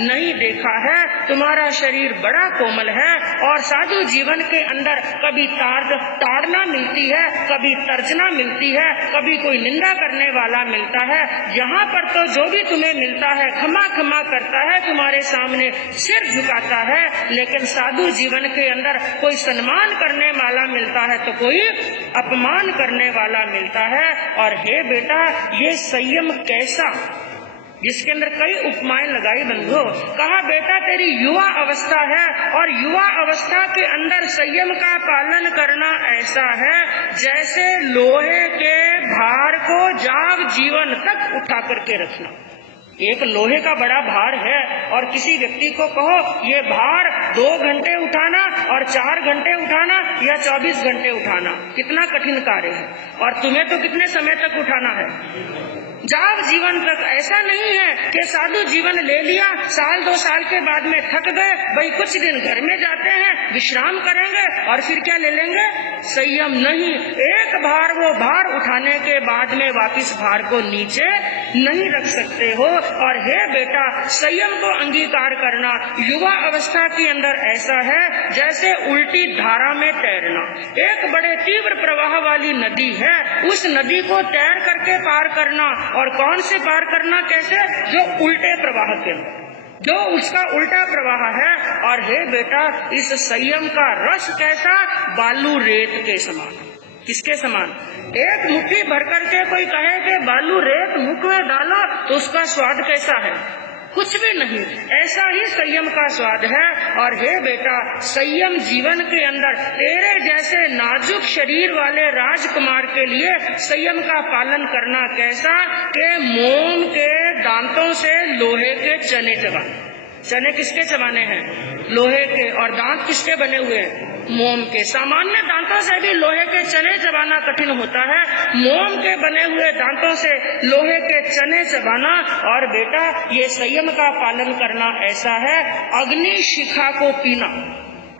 नहीं देखा है, तुम्हारा शरीर बड़ा कोमल है और साधु जीवन के अंदर कभी ताड़ना मिलती है, कभी तर्जना मिलती है, कभी कोई निंदा करने वाला मिलता है। यहाँ पर तो जो भी तुम्हें मिलता है क्षमा क्षमा करता है, तुम्हारे सामने सिर झुकाता है। लेकिन साधु जीवन के अंदर कोई सम्मान करने वाला मिलता है तो कोई अपमान करने वाला मिलता है। और हे बेटा ये संयम कैसा, जिसके अंदर कई उपमाएं लगाई बंधु। कहा बेटा तेरी युवा अवस्था है और युवा अवस्था के अंदर संयम का पालन करना ऐसा है जैसे लोहे के भार को जाग जीवन तक उठा करके रखना। एक लोहे का बड़ा भार है और किसी व्यक्ति को कहो ये भार 2 घंटे उठाना और 4 घंटे उठाना या 24 घंटे उठाना, कितना कठिन कार्य है। और तुम्हें तो कितने समय तक उठाना है? जाग जीवन तक। ऐसा नहीं है कि साधु जीवन ले लिया, 1-2 साल के बाद में थक गए, भाई कुछ दिन घर में जाते हैं, विश्राम करेंगे और फिर क्या ले लेंगे? संयम नहीं। एक बार वो भार उठाने के बाद में वापिस भार को नीचे नहीं रख सकते हो। और हे बेटा संयम को अंगीकार करना युवा अवस्था के अंदर ऐसा है जैसे उल्टी धारा में तैरना। एक बड़े तीव्र प्रवाह वाली नदी है, उस नदी को तैर करके पार करना। और कौन से पार करना? कैसे? जो उल्टे प्रवाह के अंदर, जो उसका उल्टा प्रवाह है। और हे बेटा इस संयम का रस कैसा? बालू रेत के समान। किसके समान? एक मुट्ठी भर करके कोई कहे कि बालू रेत मुख में डालो तो उसका स्वाद कैसा है? कुछ भी नहीं। ऐसा ही संयम का स्वाद है। और हे बेटा संयम जीवन के अंदर तेरे जैसे नाजुक शरीर वाले राजकुमार के लिए संयम का पालन करना कैसा कि मोम के दांतों से लोहे के चने चबाने। चने किसके चबाने हैं? लोहे के। और दांत किसके बने हुए हैं? मोम के। सामान्य दांतों से भी लोहे के चने चबाना कठिन होता है, मोम के बने हुए दांतों से लोहे के चने चबाना। और बेटा ये संयम का पालन करना ऐसा है अग्नि शिखा को पीना।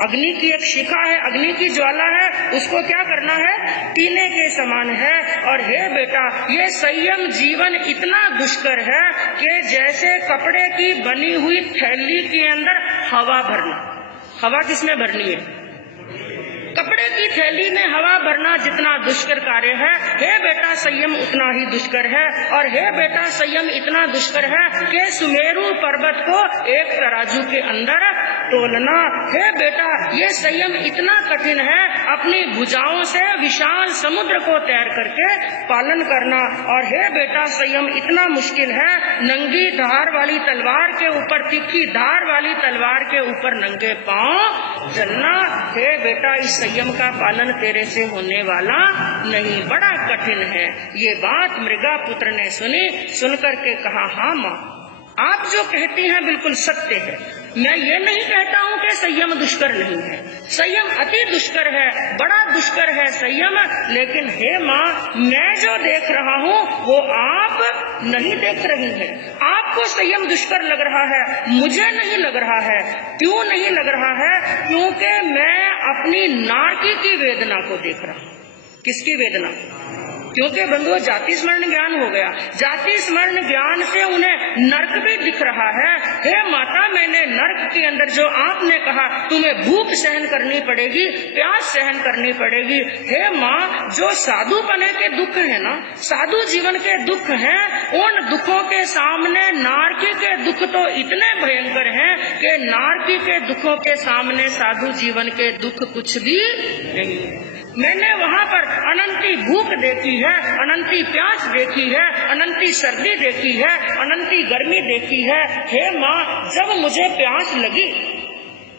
अग्नि की एक शिखा है, अग्नि की ज्वाला है, उसको क्या करना है? पीने के समान है। और हे बेटा ये संयम जीवन इतना दुष्कर है कि जैसे कपड़े की बनी हुई थैली के अंदर हवा भरना। हवा किसमें भरनी है? कपड़े की थैली में हवा भरना जितना दुष्कर कार्य है, हे बेटा संयम उतना ही दुष्कर है। और हे बेटा संयम इतना दुष्कर है कि सुमेरु पर्वत को एक तराजू के अंदर तोलना। हे बेटा ये संयम इतना कठिन है, अपनी भुजाओं से विशाल समुद्र को तैर करके पालन करना। और हे बेटा संयम इतना मुश्किल है, नंगी धार वाली तलवार के ऊपर, तीखी धार वाली तलवार के ऊपर नंगे पांव चलना। हे बेटा इस संयम का पालन तेरे से होने वाला नहीं, बड़ा कठिन है। ये बात मृगा पुत्र ने सुनी, सुनकर के कहा हाँ माँ आप जो कहती हैं बिल्कुल सत्य है। मैं ये नहीं कहता हूँ कि संयम दुष्कर नहीं है, संयम अति दुष्कर है, बड़ा दुष्कर है संयम। लेकिन हे माँ मैं जो देख रहा हूँ वो आप नहीं देख रही हैं। आपको संयम दुष्कर लग रहा है, मुझे नहीं लग रहा है। क्यों नहीं लग रहा है? क्योंकि मैं अपनी नारकी की वेदना को देख रहा हूँ। किसकी वेदना? क्योंकि बंधुओं जाति स्मरण ज्ञान हो गया। जाति स्मरण ज्ञान से उन्हें नरक भी दिख रहा है। हे माता, मैंने नरक के अंदर जो आपने कहा तुम्हें भूख सहन करनी पड़ेगी, प्यास सहन करनी पड़ेगी, हे माँ, जो साधु बने के दुख है ना, साधु जीवन के दुख हैं, उन दुखों के सामने नारकी के दुख तो इतने भयंकर हैं कि नारकी के दुखों के सामने साधु जीवन के दुख कुछ भी नहीं है। मैंने वहाँ पर अनंती भूख देखी है, अनंती प्यास देखी है, अनंती सर्दी देखी है, अनंती गर्मी देखी है। हे माँ, जब मुझे प्यास लगी,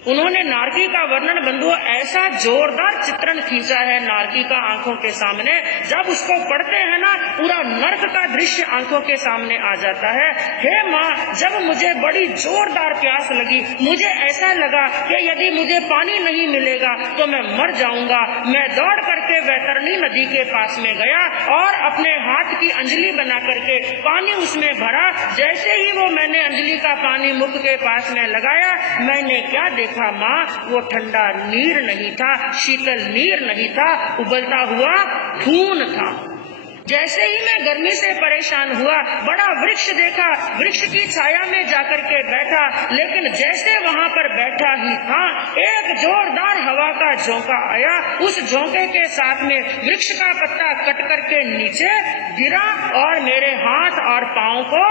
उन्होंने नारकी का वर्णन बंधुओं ऐसा जोरदार चित्रण खींचा है नारकी का आंखों के सामने, जब उसको पढ़ते हैं ना पूरा नर्क का दृश्य आंखों के सामने आ जाता है। हे माँ, जब मुझे बड़ी जोरदार प्यास लगी, मुझे ऐसा लगा कि यदि मुझे पानी नहीं मिलेगा तो मैं मर जाऊंगा। मैं दौड़ करके वैतरणी नदी के पास में गया और अपने हाथ की अंजलि बना करके पानी उसमें भरा। जैसे ही वो मैंने अंजलि का पानी मुख के पास में लगाया, मैंने क्या देखा माँ, वो ठंडा नीर नहीं था, शीतल नीर नहीं था, उबलता हुआ खून था। जैसे ही मैं गर्मी से परेशान हुआ, बड़ा वृक्ष देखा, वृक्ष की छाया में जाकर के बैठा, लेकिन जैसे वहाँ पर बैठा ही था, एक जोरदार हवा का झोंका आया। उस झोंके के साथ में वृक्ष का पत्ता कट करके नीचे गिरा और मेरे हाथ और पाँव को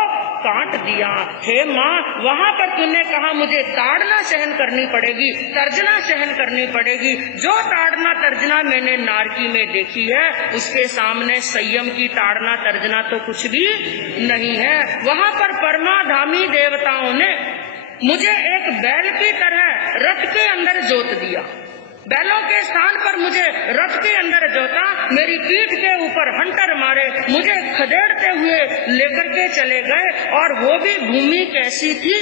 काट दिया। हे माँ, वहाँ पर तूने कहा मुझे ताड़ना सहन करनी पड़ेगी, तर्जना सहन करनी पड़ेगी। जो ताड़ना तर्जना मैंने नारकी में देखी है, उसके सामने संयम की ताड़ना तर्जना तो कुछ भी नहीं है। वहाँ पर परमाधामी देवताओं ने मुझे एक बैल की तरह रथ के अंदर जोत दिया। बैलों के स्थान पर मुझे रथ के अंदर जोता, मेरी पीठ के ऊपर हंटर मारे, मुझे खदेड़ते हुए लेकर के चले गए। और वो भी भूमि कैसी थी,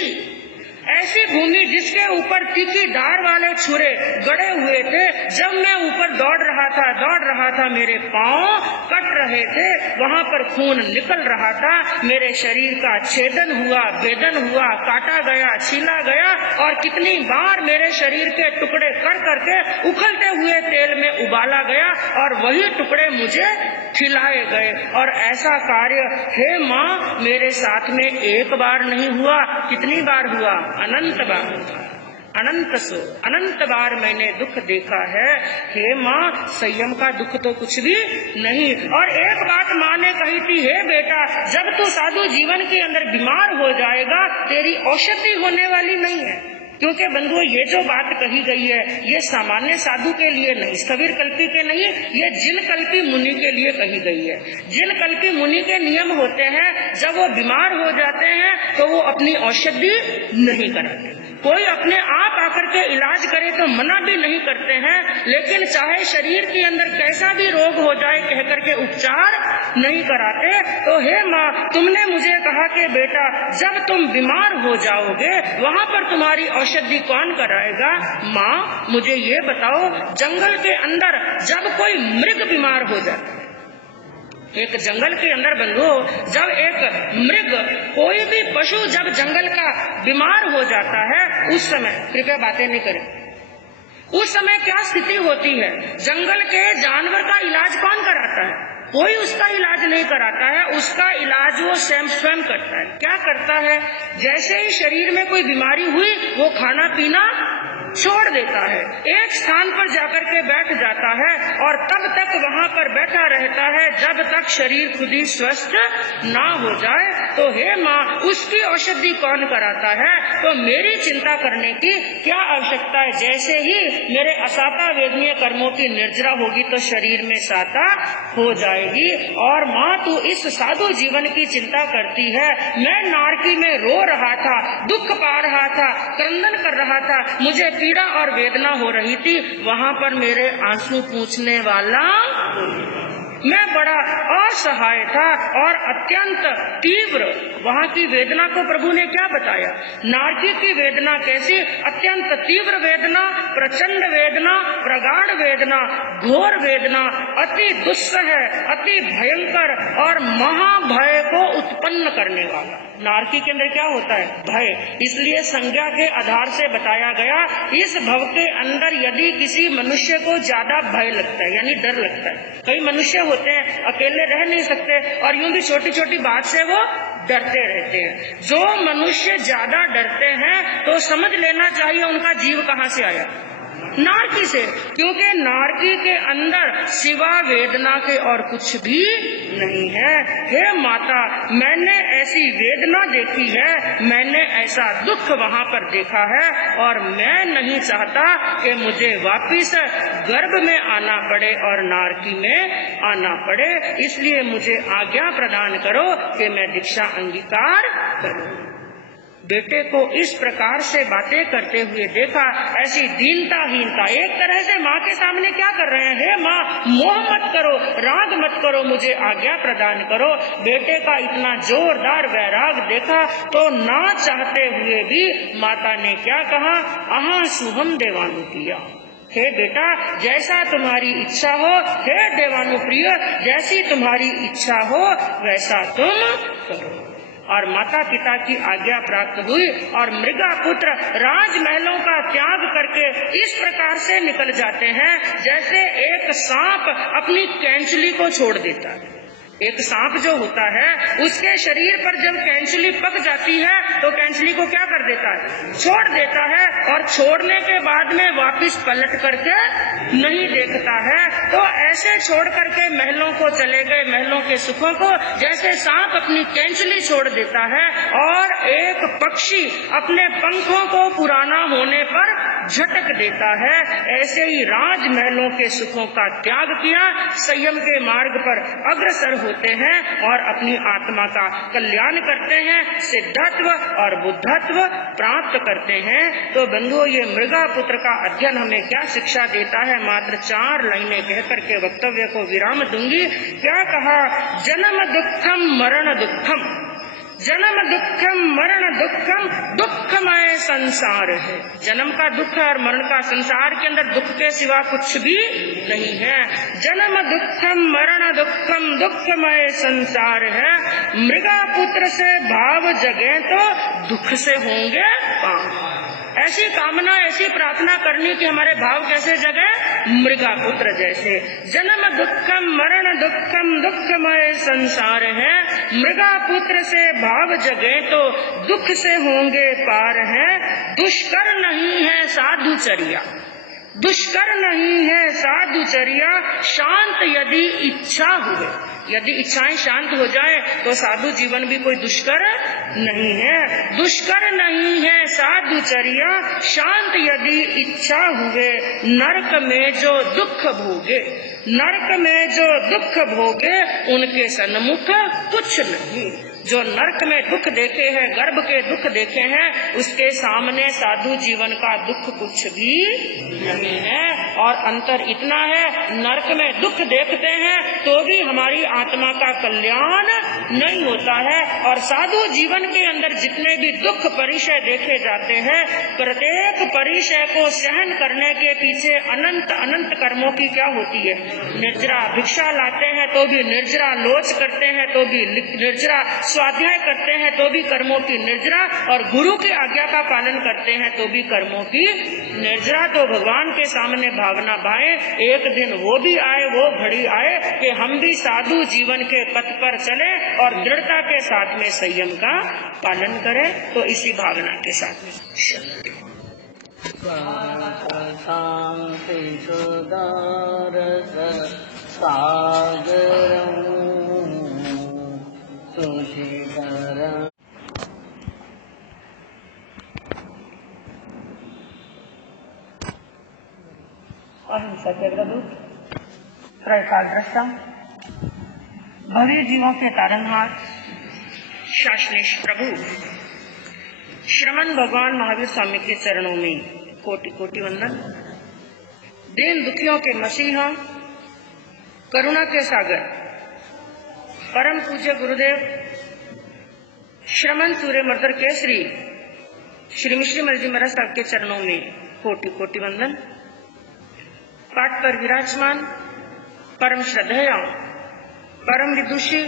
ऐसी भूमि जिसके ऊपर तीखी धार वाले छुरे गड़े हुए थे। जब मैं ऊपर दौड़ रहा था, मेरे पांव कट रहे थे, वहाँ पर खून निकल रहा था, मेरे शरीर का छेदन हुआ, भेदन हुआ, काटा गया, छीला गया और कितनी बार मेरे शरीर के टुकड़े कर करके उखलते हुए तेल में उबाला गया और वही टुकड़े मुझे खिलाए गए। और ऐसा कार्य हे माँ मेरे साथ में एक बार नहीं हुआ, कितनी बार हुआ, अनंत बार, अनंत बार मैंने दुख देखा है। हे माँ, संयम का दुख तो कुछ भी नहीं। और एक बात माँ ने कही थी, हे बेटा, जब तू साधु जीवन के अंदर बीमार हो जाएगा, तेरी औषधि होने वाली नहीं है। क्योंकि बंधुओं, ये जो बात कही गई है, ये सामान्य साधु के लिए नहीं, स्थविर कल्पी के नहीं, ये जिन कल्पी मुनि के लिए कही गई है। जिन कल्पी मुनि के नियम होते हैं, जब वो बीमार हो जाते हैं तो वो अपनी औषधि नहीं कराते। कोई अपने आप आकर के इलाज करे तो मना भी नहीं करते हैं, लेकिन चाहे शरीर के अंदर कैसा भी रोग हो जाए, कह करके उपचार नहीं कराते। तो हे माँ, तुमने मुझे कहा कि बेटा, जब तुम बीमार हो जाओगे, वहाँ पर तुम्हारी औषधि कौन कराएगा? माँ, मुझे ये बताओ, जंगल के अंदर जब कोई मृग बीमार हो जाता है, एक जंगल के अंदर बंधु, जब एक मृग, कोई भी पशु जब जंगल का बीमार हो जाता है, उस समय, कृपया बातें नहीं करें, उस समय क्या स्थिति होती है? जंगल के जानवर का इलाज कौन कराता है? कोई उसका इलाज नहीं कराता है, उसका इलाज वो स्वयं करता है। क्या करता है? जैसे ही शरीर में कोई बीमारी हुई, वो खाना पीना छोड़ देता है, एक स्थान पर जाकर के बैठ जाता है और तब तक वहाँ पर बैठा रहता है जब तक शरीर खुद ही स्वस्थ ना हो जाए। तो हे माँ, उसकी औषधि कौन कराता है? तो मेरी चिंता करने की क्या आवश्यकता है? जैसे ही मेरे असाता वेदनीय कर्मों की निर्जरा होगी तो शरीर में साता हो जाएगी। और माँ, तू इस साधु जीवन की चिंता करती है। मैं नारकी में रो रहा था, दुख पा रहा था, क्रंदन कर रहा था, मुझे पीड़ा और वेदना हो रही थी, वहाँ पर मेरे आंसू पूछने वाला, मैं बड़ा असहाय था और अत्यंत तीव्र। वहाँ की वेदना को प्रभु ने क्या बताया? नारकी की वेदना कैसी? अत्यंत तीव्र वेदना, प्रचंड वेदना, प्रगाढ़ वेदना, घोर वेदना, अति दुस्सह, अति भयंकर और महाभय को उत्पन्न करने वाला। नारकी के अंदर क्या होता है? भय। इसलिए संज्ञा के आधार से बताया गया, इस भव के अंदर यदि किसी मनुष्य को ज्यादा भय लगता है यानी डर लगता है, कई मनुष्य होते हैं अकेले रह नहीं सकते और यूं भी छोटी छोटी बात से वो डरते रहते हैं। जो मनुष्य ज्यादा डरते हैं तो समझ लेना चाहिए उनका जीव कहाँ से आया? नारकी से, क्योंकि नारकी के अंदर सिवा वेदना के और कुछ भी नहीं है। हे माता, मैंने ऐसी वेदना देखी है, मैंने ऐसा दुख वहाँ पर देखा है और मैं नहीं चाहता कि मुझे वापिस गर्भ में आना पड़े और नारकी में आना पड़े। इसलिए मुझे आज्ञा प्रदान करो कि मैं दीक्षा अंगीकार करूं। बेटे को इस प्रकार से बातें करते हुए देखा, ऐसी दीनताहीनता, एक तरह से माँ के सामने क्या कर रहे हैं? हे माँ, मोह मत करो, राग मत करो, मुझे आज्ञा प्रदान करो। बेटे का इतना जोरदार वैराग देखा तो ना चाहते हुए भी माता ने क्या कहा? अहा शुभम देवानुप्रिया, हे बेटा जैसा तुम्हारी इच्छा हो, हे देवानुप्रिय जैसी तुम्हारी इच्छा हो वैसा तुम करो। और माता पिता की आज्ञा प्राप्त हुई और मृगा पुत्र राजमहलों का त्याग करके इस प्रकार से निकल जाते हैं जैसे एक सांप अपनी कैंचली को छोड़ देता है। एक सांप जो होता है उसके शरीर पर जब कैंचली पक जाती है तो कैंचली को क्या कर देता है? छोड़ देता है, और छोड़ने के बाद में वापस पलट करके नहीं देखता है। तो ऐसे छोड़ करके महलों को चले गए, महलों के सुखों को, जैसे सांप अपनी कैंचली छोड़ देता है और एक पक्षी अपने पंखों को पुराना होने पर झटक देता है, ऐसे ही राजमहलों के सुखों का त्याग किया, संयम के मार्ग पर अग्रसर होते हैं और अपनी आत्मा का कल्याण करते हैं, सिद्धत्व और बुद्धत्व प्राप्त करते हैं। तो बंधुओं, ये मृगा पुत्र का अध्ययन हमें क्या शिक्षा देता है? मात्र 4 लाइनें कहकर के वक्तव्य को विराम दूंगी। क्या कहा? जन्म दुखम मरण दुखम, जन्म दुखम मरण दुखम, दुखमय संसार है। जन्म का दुख है और मरण का, संसार के अंदर दुख के सिवा कुछ भी नहीं है। जन्म दुखम मरण दुखम, दुखमय संसार है। मृगा पुत्र से भाव जगे तो दुख से होंगे पार। ऐसी कामना, ऐसी प्रार्थना करनी कि हमारे भाव कैसे जगे? मृगा पुत्र जैसे। जन्म दुखम मरण दुखम, दुखमय संसार है। मृगा पुत्र से भाव जगे तो दुख से होंगे पार है। दुष्कर नहीं है साधुचर्या, दुष्कर नहीं है साधुचर्या, शांत यदि इच्छा हुए। यदि इच्छाएं शांत हो जाए तो साधु जीवन भी कोई दुष्कर नहीं है। दुष्कर नहीं है साधुचर्या, शांत यदि इच्छा हुए। नरक में जो दुख भोगे, नरक में जो दुख भोगे, उनके सन्मुख कुछ नहीं। जो नरक में दुख देखे हैं, गर्भ के दुख देखे हैं, उसके सामने साधु जीवन का दुख कुछ भी नहीं है। और अंतर इतना है, नरक में दुख देखते हैं तो भी हमारी आत्मा का कल्याण नहीं होता है, और साधु जीवन के अंदर जितने भी दुख परिचय देखे जाते हैं, प्रत्येक परिचय को सहन करने के पीछे अनंत अनंत कर्मों की क्या होती है? निर्जरा। भिक्षा लाते हैं तो भी निर्जरा, लोच करते हैं तो भी निर्जरा, स्वाध्याय करते हैं तो भी कर्मों की निर्जरा, और गुरु की आज्ञा का पालन करते हैं तो भी कर्मों की निर्जरा। तो भगवान के सामने भावना भाए, एक दिन वो भी आए, वो घड़ी आए कि हम भी साधु जीवन के पथ पर चले और दृढ़ता के साथ में संयम का पालन करें। तो इसी भावना के साथ में शांति सुदारस सागरं सुचितरं। अहिंसा के अग्रदूत, त्रैकाग्रता, भव्य जीवों के तारनहार, शासनेश प्रभु श्रमण भगवान महावीर स्वामी के चरणों में कोटि कोटि वंदन। दीन दुखियों के मसीहा, करुणा के सागर, परम पूज्य गुरुदेव श्रमण सूर्य मर्दर केसरी श्री मिश्री मर्जी महाराज साहब के चरणों में कोटि कोटि वंदन। पाठ पर विराजमान परम श्रद्धेय, परम विदुषी